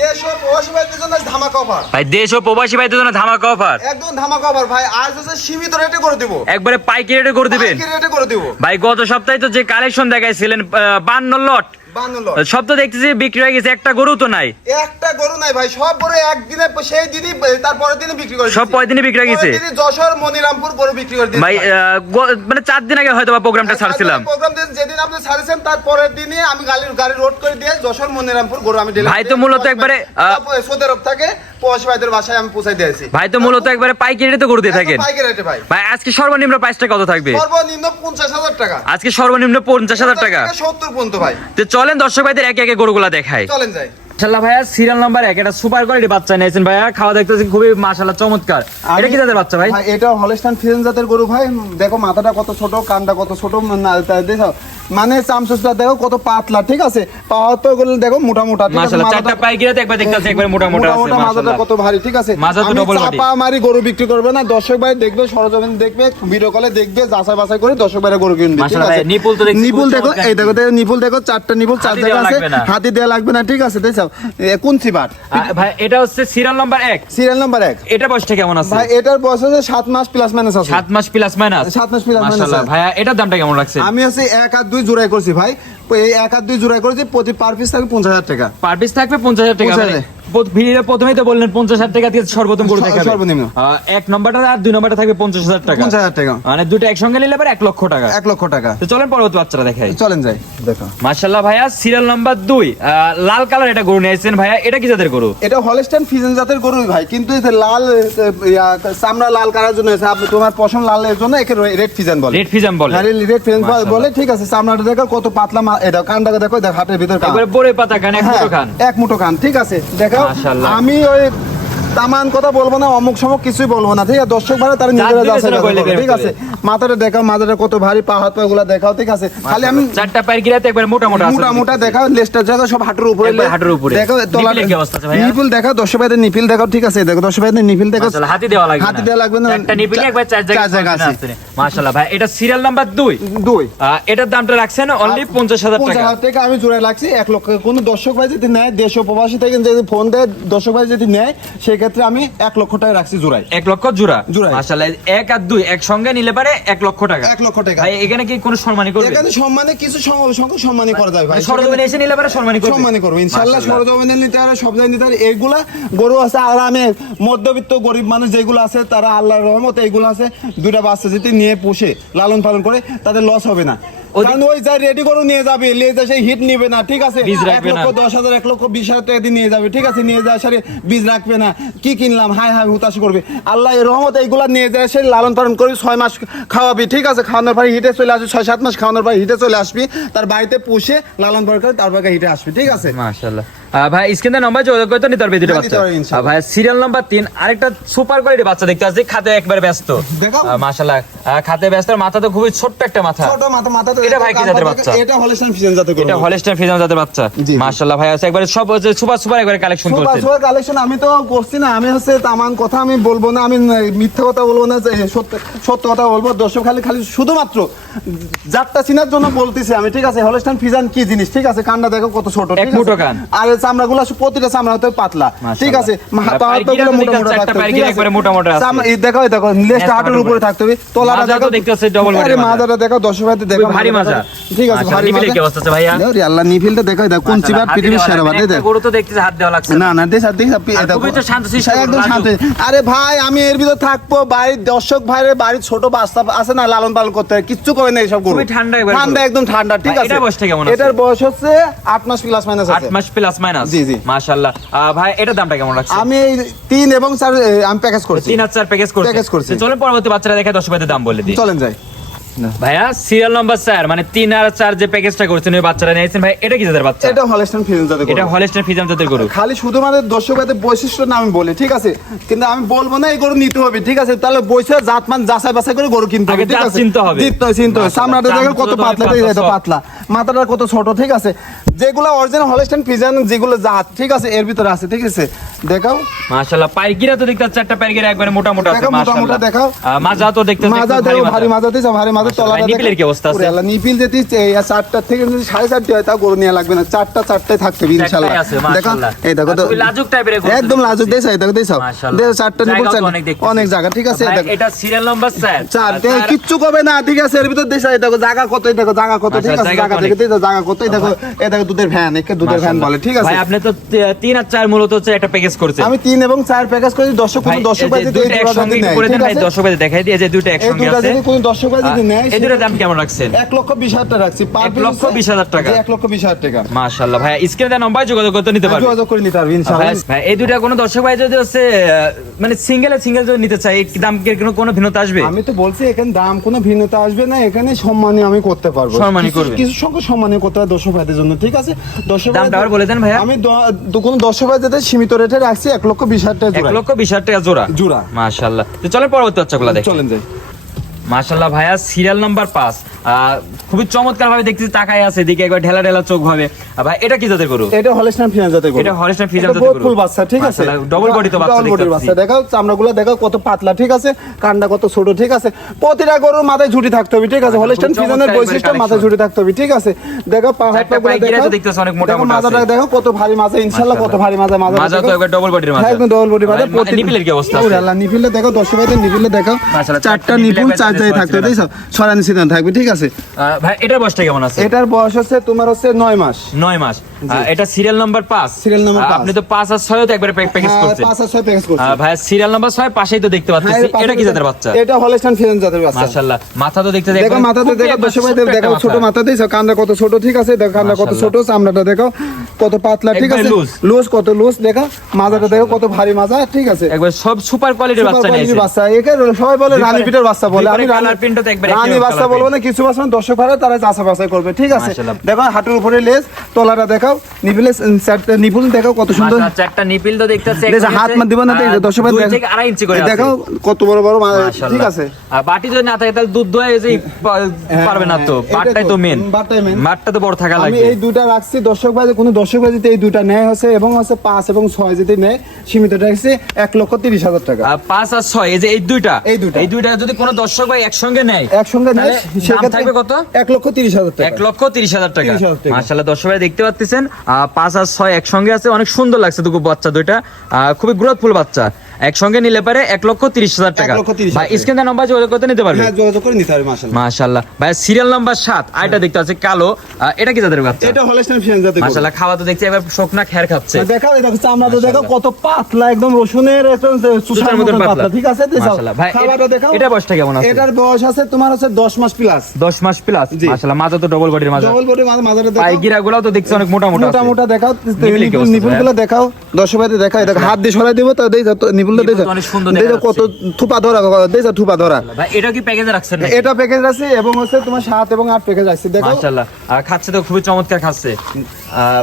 দেশ ও প্রবাসী ভাইদের জন্য ধামাকা অফার ভাই দেশ ও প্রবাসী ভাইদের জন্য ধামাকা অফার, একদম ধামাকা অফার ভাই। আজ হচ্ছে সীমিত রেটে করে দেব, একবারে পাইকারি রেটে করে দিবেন। পাইকারি রেটে করে দেব ভাই গত সপ্তাহে তো যে কালেকশন দেখাইছিলেন 52 লট, 52 লট সব তো দেখতেছি বিক্রি হয়ে গেছে, একটা গরু তো নাই। একটা গরু নাই ভাই, সব গরু একদিনে সেই দিনই তারপরের দিনে বিক্রি করে সব পরের দিনে বিক্রি হয়ে গেছে। দিনে যশোর মনিরামপুর গরু বিক্রি করে দিয়েছি ভাই মানে 4 দিন আগে হয়তো প্রোগ্রামটা ছাড়ছিলাম। প্রোগ্রাম যেদিন আপনি ছাড়ছেন তার পরের দিনে আমি গাড়ি রোড করে দিয়ে যশোর মনিরামপুর গরু আমি ডেলিভারি। ভাই তো মূলত একবারে সৌদি থাকে প্রবাসী ভাইদের বাসায় আমি পৌঁছাই দিয়েছি। ভাই তো মূলত একবারে পাইকারি রেটে করে দিয়ে থাকেন। পাইকারি রেটে ভাই। ভাই আজকে সর্বনিম্ন প্রাইসটা কত থাকবে? সর্বনিম্ন 50,000 টাকা। আজকে সর্বনিম্ন 50,000 টাকা। 70 পর্যন্ত ভাই। তো চলেন দর্শক ভাইদের একে একে গরুগুলা দেখাই। চলেন যাই। মাশাআল্লাহ ভাইয়া সিরিয়াল নাম্বার 1 এটা সুপার কোয়ালিটি বাচ্চা নিয়েছেন ভাইয়া, খাওয়া দেখতেছেন খুবই মাশাআল্লাহ চমৎকার। এটা কি জাতের বাচ্চা ভাই? ভাই এটা হলস্টাইন ফ্রিজিয়ান জাতের গরু ভাই। দেখো মাথাটা কত ছোট, কানটা কত ছোট, দেখো মানে চামচটা দেখো কত পাতলা, ঠিক আছে। পাওয়া তো গুলো দেখো মোটা মোটা, ঠিক আছে। মাশাআল্লাহ চারটা পাইকিরাতে একবার দেখতেছেন একবার মোটা মোটা আছে মাথাটা মাশাআল্লাহ। কত ভারী, ঠিক আছে। মাজা তো ডবল বডি। চাপা মারি গরু বিক্রি করবে না, দর্শক ভাই দেখবে, সরজমিন দেখবে, ভিডিও কলে দেখবে, যাচাই বাছাই করে দর্শক ভাইরা গরু কিনবে, ঠিক মাশাআল্লাহ আছে। ভাই নিপুল তো দেখছি, নিপুল দেখো, এই দেখো নিপুল দেখো, চারটা নিপুল, চার জায়গা আছে, হাতি দেয়া লাগবে না, ঠিক আছে। দেখো কোন সিবাট ভাই এটা হচ্ছে সিরিয়াল নাম্বার 1। Serial number 1। এটা বয়সটা কেমন আছে ভাই এটার বয়স হচ্ছে 7 মাস প্লাস মাইনাস আছে। 7 মাস প্লাস মাইনাস। 7 মাস প্লাস মাইনাস। মাশাআল্লাহ ভাইয়া এটার দামটা কেমন রাখছেন? আমি আছে 1 আর 2 জোড়াই করছি ভাই। এই 1 আর 2 জোড়াই করেছি, প্রতি পার পিস থাকবে 50,000 টাকা। পার পিস থাকবে 50,000 টাকা। ভিডিওর প্রথমেই তো বললেন 50,000 টাকা দিয়ে সর্বোত্তম গরু দেখাবেন। সর্বনিম্ন 1 নম্বরটা আর 2 নম্বরটা থাকবে 50,000 টাকা। 50,000 টাকা মানে দুটো একসঙ্গে নিলে পরে 1 লক্ষ টাকা। 1 লক্ষ টাকা। তো চলেন পরবর্তী বাচ্চাটা দেখাই। চলেন যাই দেখো। মাশাআল্লাহ ভাইয়া সিরিয়াল নাম্বার 2 লাল কালার এটা গরু নিয়েছেন ভাইয়া, এটা কি জাতের গরু? এটা হলস্টাইন ফ্রিজিয়ান জাতের গরু ভাই, কিন্তু এই লাল চামড়া লাল করার জন্য আপনি তোমার পশম লালের জন্য একে রেড ফ্রিজিয়ান বলে। রেড ফিজাম বলে। আরে রেড ফ্রিজিয়ান বলে, ঠিক আছে। চামড়াটা দেখো কত পাতলা, এটা কানটা দেখো, দেখো হাতের ভিতর কান, একবারে বড় পাতা কান, এক মুঠো কান। এক মুঠো কান, ঠিক আছে। দেখো মাশাআল্লাহ। আমি ওই তামান কথা বলবো না, অমুক সমক কিছুই বলবো না, ঠিক আছে। দর্শক ভাড়া তারা নিজেরা যাচাই করবে, ঠিক আছে। মাথাটা দেখাও, মাথাটা কত ভারী, পা হাত পা গুলা দেখাও, ঠিক আছে। খালি আমি চারটা পায়ের গিরাতে একবার মোটা মোটা আছে। মোটা মোটা দেখাও, লেজটা দেখো সব হাঁটুর উপরে, একবার হাঁটুর উপরে। দেখো নিপিলের কি অবস্থা আছে ভাইয়া? নিপিল দেখাও, দর্শক ভাইদের নিপিল দেখাও, ঠিক আছে। দেখো দর্শক ভাইদের নিপিল দেখো, মাশাআল্লাহ হাতি দেওয়া লাগবে না। হাতি দেওয়া লাগবে না, একটা নিপিলে একবার চার জায়গা আছে। মাশাআল্লাহ ভাই এটা সিরিয়াল নাম্বার 2। এটার দামটা রাখছেন অনলি 50,000 টাকা। 50,000 টাকা আমি জোড়া লাগছি 1 লক্ষ। কোন দর্শক ভাই যদি নেয়, দেশ ও প্রবাসী থেকে যদি ফোন দেয়, দর্শক ভাই যদি নেয়, সেই ক্ষেত্রে আমি 1 লক্ষ টাকা রাখছি জোড়ায়। 1 লক্ষ জোড়া। জোড়ায়। মাশাআল্লাহ 1 আর 2 একসঙ্গে নিলে পারে 1 লক্ষ টাকা। 1 লক্ষ টাকা। ভাই এখানে কি কোনো সম্মানী করবে? এখানে সম্মানে কিছু সম্মানী করা যায় ভাই। সরজমিনে এসে নিলে পারে সম্মানী করবে। সম্মানী করব ইনশাআল্লাহ। সরজমিনে নিতে আর সব জায়গায় নিতে আর এইগুলা গরু আছে। আর আমি মধ্যবিত্ত গরিব মানুষ যেগুলো আছে, তারা আল্লাহর রহমতে এইগুলো আছে, দুইটা বাচ্চা যদি নিয়ে পুষে লালন পালন করে, তাদের লস হবে না। কারণ ওই যা রেডি করে নিয়ে যাবে, নিয়ে যায় সেই হিট নিবে না, ঠিক আছে। 1 লক্ষ 10,000 1 লক্ষ 20,000 টাকা দিয়ে নিয়ে যাবে, ঠিক আছে। নিয়ে যায় সারে বীজ রাখবে না, কি কিনলাম হাই হাই হুতাশ করবে। আল্লাহ এর রহমতে এইগুলা নিয়ে যায় সে লালন পালন করে 6 মাস খাওয়াবি, ঠিক আছে। খাওয়ানোর পরে হিটে চলে আসবি, 6-7 মাস খাওয়ানোর পরে হিটে চলে আসবি, তার বাড়িতে পুষে লালন পালন করে তারপর হিটে আসবি, ঠিক আছে। মাশাআল্লাহ ভাই স্ক্রিনে নাম্বার যোগাযোগ করতে নিতে পারবে দুটো বাচ্চা। ভাই সিরিয়াল নাম্বার 3 আরেকটা সুপার কোয়ালিটি বাচ্চা দেখতে আসছে, খাতে একবারে ব্যস্ত। দেখো মাশাআল্লাহ খাতে ব্যস্ত, মাথা তো খুবই ছোট্ট একটা মাথা। ছোট মাথা তো। এটা ভাই কি জাতের বাচ্চা? এটা হলস্টাইন ফ্রিজিয়ান জাতের গরু। এটা হলস্টাইন ফ্রিজিয়ান জাতের বাচ্চা। মাশাআল্লাহ ভাই আছে একবারে সব সুপার একবারে কালেকশন করছেন। সুপার কালেকশন আমি তো করছি না, আমি হচ্ছে তামান কথা আমি বলবো না, আমি মিথ্যা কথা বলবো না, সত্য কথা বলবো। দর্শক খালি শুধুমাত্র জাতটা চিনার জন্য বলতেছি আমি, ঠিক আছে। হলস্টাইন ফ্রিজিয়ান কি জিনিস, ঠিক আছে। কানটা দেখো কত ছোট, ঠিক আছে। মুঠো কান। আর চামড়াগুলো প্রতিটা চামড়া হতে পাতলা, ঠিক আছে। পাহাড়গুলো মোটা মোটা থাকতে হবে, ঠিক আছে। একবারে মোটা মোটা আছে। এই দেখো লেজটা হাঁটুর উপরে থাকতে হবে, তলাটা দেখো দেখতেছে ডবল বডি। আরে মাজাটা দেখো, দর্শক ভাইদের দেখো ভারী মাজা, ঠিক আছে। ভারী মাজা কি অবস্থা আছে ভাইয়া? আরে আল্লাহ নিফিলটা দেখো, দেখো কোন চিবাট পৃথিবীর সেরা বাদ দেখো। গরু তো দেখতেছে হাত দেওয়া লাগছে না না, দেশ খুবই তো শান্ত শিষ্ট, একদম শান্ত। আরে ভাই আমি এর ভিতর থাকবো, বাড়ির দর্শক ভাইয়ের বাড়ির ছোট বাচ্চা আছে না, লালন পালন করতে হয়, কিচ্ছু করে না এইসব গরু। ঠান্ডা একদম ঠান্ডা, ঠিক আছে। এটার বয়সটা কেমন আছে? এটার বয়স হচ্ছে 8 মাস প্লাস মাইনাস আছে। 8 মাস প্লাস মাইনাস। জি জি মাশাআল্লাহ ভাই এটার দামটা কেমন রাখছেন? আমি 3 এবং 4 আমি প্যাকেজ করছি। 3 আর 4 প্যাকেজ করছি। চলেন পরবর্তী বাচ্চারা দেখে দর্শক ভাইদের দাম বলে দিই। চলেন যাই ভাইয়া সিরিয়াল নাম্বার 4 মানে 3 আর 4 যে প্যাকেজটা করছেন ওই বাচ্চারা নিয়েছেন ভাই, এটা কি জাতের বাচ্চা? এটা হলস্টাইন ফ্রিজিয়ান জাতের গরু। এটা হলস্টাইন ফ্রিজিয়ান জাতের গরু। খালি শুধুমাত্র দর্শক ভাইদের বৈশিষ্ট্য না আমি বলি, ঠিক আছে। কিন্তু আমি বলবো না এই গরু নিতে হবে, ঠিক আছে। তাহলে বৈশিষ্ট্য জাতমান যাচাই বাছাই করে গরু কিনতে হবে, ঠিক আছে। চিনতে হবে। চামড়াটা দেখো কত পাতলা, এত পাতলা, মাথাটা কত ছোট, ঠিক আছে। যেগুলো অরিজিনাল হলস্টাইন ফ্রিজিয়ান যেগুলো জাত, ঠিক আছে, এর ভিতরে আছে, ঠিক আছে। দেখাও মাশাআল্লাহ পাইকিরা তো দেখতে চারটা পাইকিরা একবারে মোটা মোটা আছে। মোটা মোটা দেখাও। মাজা তো দেখতে মাজা দেখো, ভারী মাজা দিছে, ভারী মাজা মাঝে তলাটা নিপিলের কি অবস্থা আছে? নিপিল যদি 4টা থেকে যদি 4.5 হয় তাও গরু নিয়ে লাগবে না, 4টায় থাকবে ইনশাআল্লাহ। দেখো এই দেখো তো লাজুক টাইপের একদম লাজুক দেশ, এই দেখো দেখো 4টা নিপুল অনেক জায়গা, ঠিক আছে। এটা সিরিয়াল নাম্বার 4 কিচ্ছু কবে না, ঠিক আছে। এর ভিতর দেশ, এই দেখো জায়গা কত, এই দেখো জায়গা কত, ঠিক আছে। জায়গা দেখে দেখো জায়গা কত, এই দেখো এই দেখো দুধের ভ্যান, একে দুধের ভ্যান বলে, ঠিক আছে। ভাই আপনি তো 3 আর 4 মূলত হচ্ছে একটা প্যাকেজ করছেন। আমি 3 এবং 4 প্যাকেজ করেছি। দর্শক ভাই ভাই যদি এই একসঙ্গে করে দেন, ভাই দর্শক ভাই দেখাই দিয়ে যে দুটো এই একসঙ্গে দুটো আছে। যদি কোন দর্শক ভাই যদি নেয়, এই দুটোর দাম কেমন রাখছেন? 1,20,000 টাকা রাখছি। 1,20,000 টাকা। 1,20,000 টাকা। মাশাআল্লাহ ভাই, স্ক্রিনে দেওয়া নাম্বার যোগাযোগ করতে নিতে পারবেন। যোগাযোগ করে নিতে পারবেন ইনশাআল্লাহ। ভাই এই দুটো কোনো দর্শক ভাই যদি হচ্ছে মানে সিঙ্গেল যদি নিতে চাই, এই দাম কি কোনো ভিন্নতা আসবে? আমি তো বলছি এখানে দাম কোনো ভিন্নতা আসবে না, এখানে সম্মানীয় আমি করতে পারবো, সম্মানীয় করবেন। কিছু সংখ্যক সম্মানীয় করতে হবে দর্শক ভাইদের জন্য, ঠিক আছে। দর্শক দামটা আবার বলে দেন ভাইয়া। আমি কোন দর্শক ভাইদের সীমিত রেটে রাখছি 1,20,000 টাকা জোড়া। 1,20,000 টাকা জোড়া। মাশাআল্লাহ। তো চলেন পরবর্তী বাচ্চাগুলো দেখি। চলেন যাই। মাশাআল্লাহ ভাইয়া, সিরিয়াল নাম্বার 5 খুবই চমৎকার ভাবে দেখতেছি, তাকায় আছে দিকে একবার ঢেলা ঢেলা চোখ ভাবে। ভাই এটা কি জাতের গরু? এটা হলস্টাইন ফ্রিজিয়ান জাতের গরু। এটা হলস্টাইন ফ্রিজিয়ান জাতের গরু। ফুল বাচ্চা, ঠিক আছে। ডবল বডি তো বাচ্চা দেখতে পাচ্ছি। দেখো চামড়াগুলো দেখো কত পাতলা, ঠিক আছে। কানটা কত ছোট, ঠিক আছে। প্রতিটা গরুর মাথায় ঝুঁটি থাকতে হবে, ঠিক আছে। হলস্টাইন ফ্রিজিয়ানের বৈশিষ্ট্য মাথায় ঝুঁটি থাকতে হবে, ঠিক আছে। দেখো পাহাড়টাগুলো দেখো, দেখতেছ অনেক মোটা মোটা আছে। মাথাটা দেখো কত ভারী মাজা, ইনশাআল্লাহ কত ভারী মাজা। মাজা তো একবার ডবল বডির মাজা। একদম ডবল বডি মাজা। নিপিলের কি অবস্থা? ওরে আল্লাহ, নিপিলে দেখো দর্শক ভাইদের নিপিলে দেখো, মাশাআল্লাহ, 4টা নিপুল 4 জায়গায় থাকতে হবে, দেখছো। সরানি সিদ্ধান্ত থাকবে, ঠিক আছে। ভাই এটার বয়সটা কেমন আছে? এটার বয়স হচ্ছে তোমার হচ্ছে 9 মাস। 9 মাস। এটা সিরিয়াল নাম্বার 5। Serial number 5। আপনি তো 5 আর 6 তো একবারে প্যাকেজ করছেন। 5 আর 6 প্যাকেজ করছি। ভাই সিরিয়াল নাম্বার 6 পাশেই তো দেখতে পাচ্ছি। এটা কি জাতের বাচ্চা? এটা হলস্টাইন ফ্রিজিয়ান জাতের বাচ্চা। মাশাআল্লাহ, মাথা তো দেখতে দেখো, মাথাতে দেখো দর্শক ভাইদের দেখো, ছোট মাথা দিছো, কানটা কত ছোট, ঠিক আছে। দেখো কানটা কত ছোট, চামড়াটা দেখো কত পাতলা, ঠিক আছে। লুজ কত লুজ, দেখো মাজাটা দেখো কত ভারী মাজা, ঠিক আছে। একবার সব সুপার কোয়ালিটির বাচ্চা নিয়েছে। বাচ্চা একে সবাই বলে রানী পিটের বাচ্চা বলে, আমি কালার প্রিন্টটা তো একবার রানী বাচ্চা বলবো না। কিছু বাচ্চা দর্শক ভাইরা তারা চাষা বাছাই করবে, ঠিক আছে। দেখো হাঁটুর উপরে লেজ, তলাটা দেখাও, নিপুল দেখো কত সুন্দর। চারটা নিপিল তো দেখতেছে, হাত মা দিব না, দর্শক ভাই 2 থেকে 2.5 ইঞ্চি করে দেখো কত বড় বড়, ঠিক আছে। আর বাটি যদি না থাকে তাহলে দুধ দোয়া যে পারবে না, তো বাটটাই তো মেন। বাটটা তো বড় থাকা লাগবে। আমি এই দুইটা রাখছি দর্শক ভাই, কোনো দর্শক ভাই যদি এই দুইটা নেয় হচ্ছে এবং হচ্ছে 5 এবং 6 যদি নেয়, সীমিত রাখছি 1,30,000 টাকা। 5 আর 6 এই যে এই দুইটা যদি কোনো দর্শক ভাই একসঙ্গে নেয়, সেক্ষেত্রে থাকবে কত? 1,30,000 টাকা। 1,30,000 টাকা। মাশাআল্লাহ, দর্শক ভাই দেখতে পাচ্ছেন 5 আর 6 একসঙ্গে আছে, অনেক সুন্দর লাগছে দুটো বাচ্চা দুইটা, খুবই গ্রোথফুল বাচ্চা। একসঙ্গে নিলে পারে 1,30,000 টাকা। ভাই স্ক্রিনে নাম্বার যোগাযোগ করতে নিতে পারবে। হ্যাঁ, যোগাযোগ করে নিতে পারবে। মাশাআল্লাহ মাশাআল্লাহ ভাই, সিরিয়াল নাম্বার 7 আইটা দেখতে আছে কালো, এটা কি জাতের বাচ্চা? এটা হলস্টাইন ফ্রিজিয়ান জাতের গরু। মাশাআল্লাহ, খাওয়া তো দেখছি এবার শোকনা খের খাচ্ছে। দেখো এই দেখো চামড়া তো দেখো কত পাতলা, একদম রসুনের একদম চুষার মতো পাতলা, ঠিক আছে। মাশাআল্লাহ ভাই, খাবারটা দেখো। এটা বয়সটা কেমন আছে? এটার বয়স আছে তোমার হচ্ছে 10 মাস প্লাস। 10 মাস প্লাস। মাশাআল্লাহ, মাজা তো ডবল বডির মাজা। ডবল বডি মাজাটা দেখো। পায়গিরাগুলো তো দেখছি অনেক মোটা মোটা আছে। মোটা মোটা দেখাও, নিপিলের কি অবস্থা? নিপুলগুলো দেখাও দর্শক ভাইদের দেখাও। দেখো হাত দিয়ে সরাই দেব তো, দেই তো নিপুলটা দেই, অনেক সুন্দর দেখো কত থুপা ধরা, দেই তো থুপা ধরা। ভাই এটা কি প্যাকেজে রাখছেন নাকি? এটা প্যাকেজ আছে এবং হচ্ছে তোমার 7 এবং 8 প্যাকেজ আছে, দেখো। মাশাআল্লাহ, আর খাচ্ছে তো খুবই চমৎকার খাচ্ছে।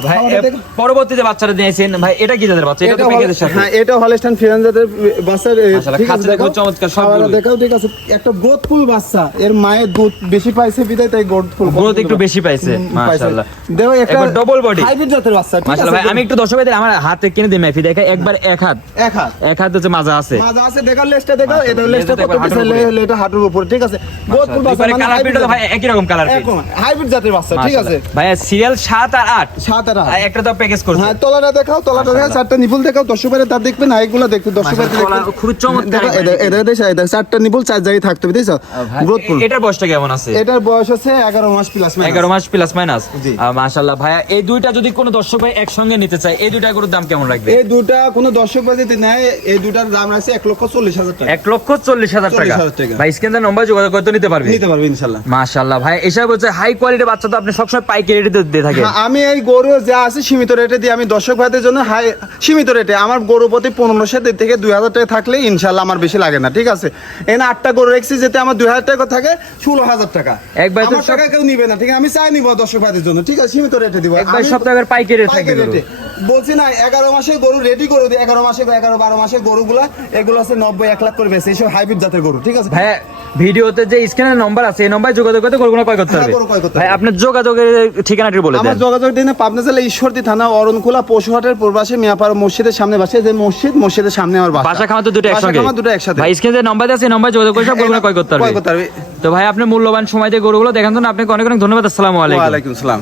ভাই খাওয়াটা দেখো। পরবর্তী যে বাচ্চাটা দিয়েছেন ভাই, এটা কি জাতের বাচ্চা? এটা তো প্যাকেজের সাথে। হ্যাঁ, এটা হলস্টাইন ফ্রিজিয়ান জাতের বাচ্চা, মাশাআল্লাহ, ঠিক আছে। খাচ্ছে দেখো খুব চমৎকার সব। খাওয়াটা দেখাও, ঠিক আছে। একটা গ্রোথফুল বাচ্চা, এর মায়ের দুধ বেশি পাইছে বিদায় তাই গ্রোথফুল, গ্রোথ একটু বেশি পাইছে। মাশাআল্লাহ, দেখো একটা একবার ডবল বডি হাইব্রিড জাতের বাচ্চা, ঠিক আছে। মাশাআল্লাহ ভাই, আমি একটু দর্শকদের আমার হাতে কিনে দিই মাইফি দেখে, একবার এক হাত হচ্ছে মাজা আছে। মাজা আছে, দেখো লেজটা দেখো, এটা লেজটা কত পিছে, এটা হাঁটুর উপরে, ঠিক আছে। গ্রোথফুল বাচ্চা, মানে কালার প্রিন্ট ভাই একই রকম কালার প্রিন্ট, হাইব্রিড জাতের বাচ্চা, ঠিক আছে। ভাই সিরিয়াল 7 আর 8 একটা তো প্যাকেজ করছে। হ্যাঁ, তলাটা দেখাও, তলাটা দেখো, 4টা নিপুল দেখাও দর্শক ভাইরা, তার দেখবে না এগুলো দেখতে দর্শক ভাইরা দেখবে খুব চমৎকার। এটা দেখো, এটা 4টা নিপুল 4 জায়গায় থাকতে হবে, দেখছো। গ্রোথফুল। এটার বয়সটা কেমন আছে? এটার বয়স হচ্ছে 11 মাস প্লাস মাইনাস। 11 মাস প্লাস মাইনাস। জি। মাশাআল্লাহ ভাইয়া, এই দুইটা যদি কোনো দর্শক ভাই একসঙ্গে নিতে চায়, এই দুইটা গরুর দাম কেমন রাখবে? এই দুটা কোনো দর্শক ভাই যদি নেয়, এই দুটার দাম আছে 1,40,000 টাকা। 1,40,000 টাকা। 40,000 টাকা। ভাই স্ক্রিনে নম্বর যোগাযোগ করতে নিতে পারবে ইনশাআল্লাহ। মাশাআল্লাহ ভাই, এসব হচ্ছে হাই কোয়ালিটির বাচ্চা, তো আপনি সবসময় পাইকারি রেটে দিয়ে থাকেন। আমি এই গরু যা আছে সীমিত রেটে দিই, আমি দর্শক ভাইদের জন্য সীমিত রেটে। আমার গরু প্রতি 1500 থেকে 2000 টাকা থাকলে ইনশাআল্লাহ আমার বেশি লাগে না, ঠিক আছে। এখানে 8টা গরু রেখেছি, যেতে আমার 2000 টাকা থাকে 16,000 টাকা। একবার তো আমার টাকা কেউ নিবে না, ঠিক আছে। আমি চাই নিব দর্শক ভাইদের জন্য, ঠিক আছে, সীমিত রেটে দিব। একবার সব টাকার পাইকারি রেটে থাকবে। বলছি না 11 মাসে গরু রেডি করে দিই, 11 মাসে 11-12 মাসে গরুগুলা এগুলো আছে 90-1 লাখ করে বেশি, এইসব হাইব্রিড জাতের গরু, ঠিক আছে? ভাই ভিডিওতে যে স্ক্রিনের নাম্বার আছে এই নম্বরে যোগাযোগ করতে গরুগুলো ক্রয় করতে হবে। গরু ক্রয় করতে ভাই হবে। আপনার যোগাযোগের ঠিকানাটি বলে দেন। আমার যোগাযোগ দিনে পাবনা জেলা ঈশ্বরদী থানা অরণখোলা পশুহাটের পূর্বাশে মিয়াপাড়া মসজিদের সামনে বাসে, যে মসজিদের সামনে আমার বাসা। বাসা খাওয়া তো দুটো একসঙ্গে। দুটো একসাথে। ভাই স্ক্রিনে যে নাম্বার আছে এই নম্বরে যোগাযোগ করে সব গরুগুলো ক্রয় করতে ক্রয় করতে পারবে। পারবে। তো ভাই আপনি মূল্যবান সময় দিয়ে গরুগুলো দেখার জন্য আপনাকে অনেক অনেক ধন্যবাদ। আসসালামু আলাইকুম। ওয়া আলাইকুম আসসালাম।